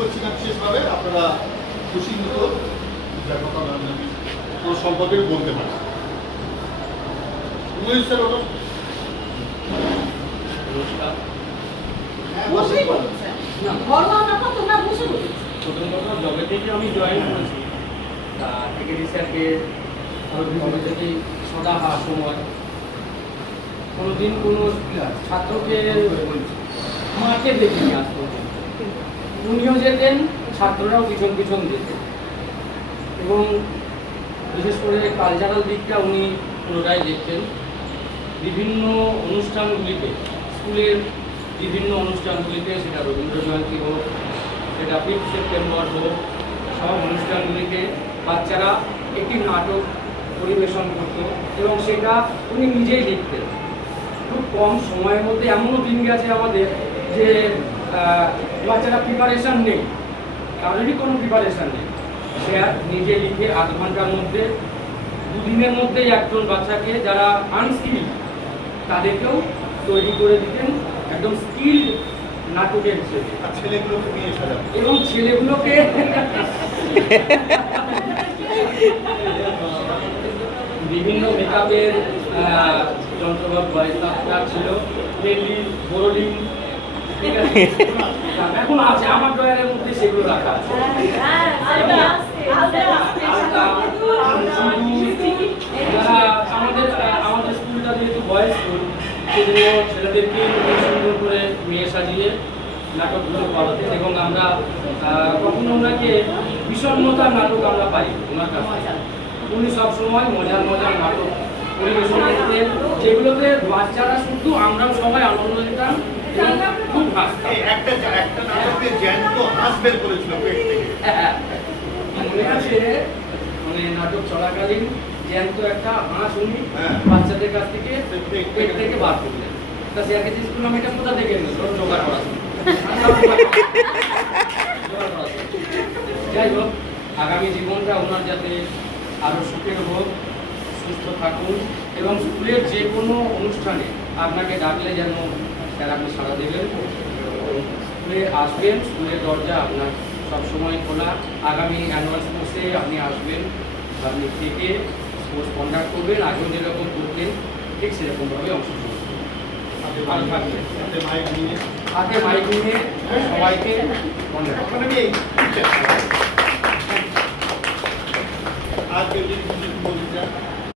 বিশেষভাবে আপনারা খুশি মতো যার কথা কোনো সম্পর্কে বলতে পারেন। প্রথমত জবে থেকে আমি জয়েন করেছি তা টিকেটি স্যারকে থেকে সদা হওয়ার সময় কোনোদিন কোনো ছাত্রকে মাঠে দেখিনি আজ পর্যন্ত। উনিও যেতেন, ছাত্ররাও পিছন পিছন যেতেন এবং বিশেষ করে কালচারাল দিকটা উনি পুরোটাই দেখতেন। বিভিন্ন অনুষ্ঠানগুলিতে, স্কুলের বিভিন্ন অনুষ্ঠানগুলিতে, সেটা রবীন্দ্র জয়ন্তী হোক, সেটা 5 সেপ্টেম্বর হোক, সব অনুষ্ঠানগুলিতে বাচ্চারা একটি নাটক পরিবেশন করত এবং সেটা উনি নিজেই লিখতেন। খুব কম সময়ের মধ্যে এমনও দিন গেছে আমাদের যে বাচ্চারা প্রিপারেশান নেই, কারোরই কোনো প্রিপারেশান নেই, সে আর নিজে লিখে 8 ঘন্টার মধ্যে 2 দিনের মধ্যেই একজন বাচ্চাকে যারা আনস্কিল তাদেরকেও তৈরি করে দিতেন একদম স্কিল নাটকের হিসেবে। ছেলেগুলোকে নিয়ে সাজানো এবং ছেলেগুলোকে বিভিন্ন মেকআপের যন্ত্রপাতি ছিল, মেনলি বোরোলিং, ঠিক আছে, এখন আছে আমার ড্রয়ারের মধ্যে, সেগুলো রাখা আছে। আমাদের স্কুলটা যেহেতু বয়েজ স্কুল, সেজন্য ছেলেদেরকে সুন্দর করে মেয়ে সাজিয়ে নাটকগুলো করাতেন এবং আমরা কখনো ওনাকে বিষণ্ণতার নাটক আমরা পাই ওনার কাছে। উনি সবসময় মজার মজার নাটক পরিবেশন করতেন, যেগুলোতে বাচ্চারা শুধু আমরাও সবাই আনন্দ নিতাম এবং খুব হাসতাম। একটা নাটকে জ্যান্ত হাঁস বের করেছিল পেট থেকে। মনে আছে, মানে নাটক চলাকালীন জ্যান্ত একটা হাঁস উনি বাচ্চাদের কাছ থেকে পেট থেকে বার করলেন। তা স্যারকে জিজ্ঞেস করলাম, এটা কোথা থেকে এলো? জোগাড় করা ছিল। যাই হোক, আগামী জীবনটা ওনার যাতে আরও সুখের হোক, সুস্থ থাকুন এবং স্কুলের যে কোনো অনুষ্ঠানে আপনাকে ডাকলে যেন স্যার আপনি সাড়া দেবেন, স্কুলে আসবেন, স্কুলের দরজা আপনার সবসময় খোলা। আগামী অ্যানুয়াল স্পোর্টসে আপনি আসবেন, আপনি থেকে স্পোর্টস কন্ডাক্ট করবেন, আগেও যেরকম করতেন ঠিক সেরকমভাবে অংশগ্রহণ করবেন। ভালো থাকবেন, হাতে মাইক নিয়ে সবাইকে আজকে